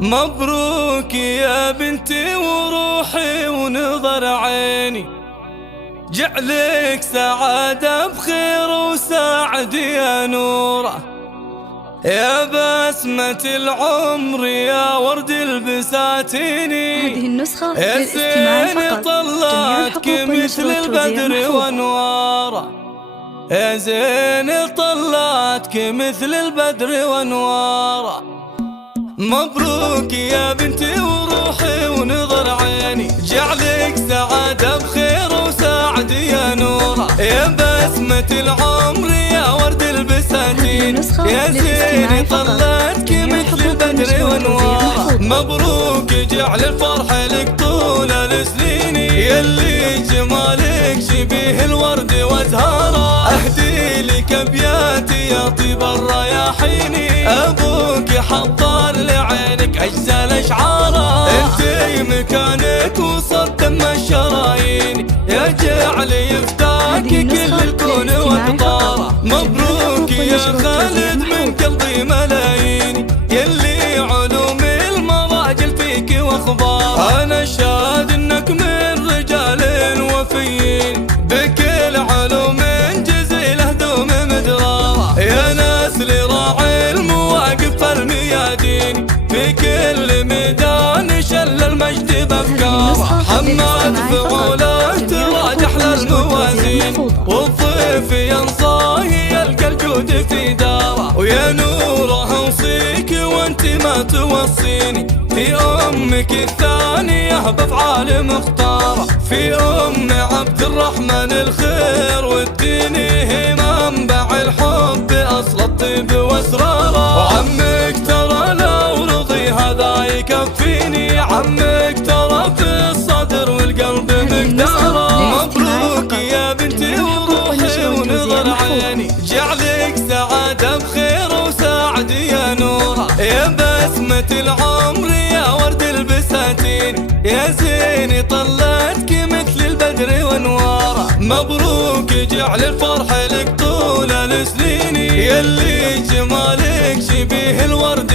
مبروك يا بنتي وروحي ونظر عيني، جعلك سعادة بخير وسعد يا نوره، يا بسمة العمر يا ورد البساتيني. هذه النسخة يا للاستماع فقط. طلعتك مثل البدر وانواره، يا زين طلعتك مثل البدر وانواره. مبروك يا بنتي وروحي ونظر عيني، جعلك سعادة بخير وسعد يا نوره، يا بسمة العمر يا ورد البساتين، يا زين طلعتك مثل البدر وانواره. مبروك جعل الفرح لك طول السنين، يلي جمالك شبيه الورد وازهاره. اهدي لك ابياتي يا طيب الرياحين، ابوك حضر لعينك اجزل اشعاره. انتي مكانك وسط دم الشرايين، يا جعل يفتاك كل الكون واقطاره. مبروك يا خالد من قلبي ملايين، يلي علوم المراجل فيك واخبار. انا شاهد انك من رجال وفيين، بكل علوم جزيله دوم مدراره. يا ناس لراعي المواقف الميادين، في كل ميدان شل المجد بافكاره. حماد فعوله تراجح للموازين، والضيف ينصاه يلقى الجود في داره. ويا نوره اوصيك وانت ما توصيني، في امك الثانيه بافعال مختاره. في ام عبد الرحمن الخير والدين، هي منبع الحب اصل الطيب واسراره. وعمك ترى لو رضي هذا يكفيني، عمك ترى في الصدر والقلب مقداره. مبروك يا بنتي وروحي ونظر عيني، جعلك سعادة بخير وسعد يا نوره، يا بسمة العمر يا ورد البساتين، يا زين طلعتك مثل البدر وانواره. مبروك جعل الفرح لك طول السنين، يلي جمالك شبيه الورد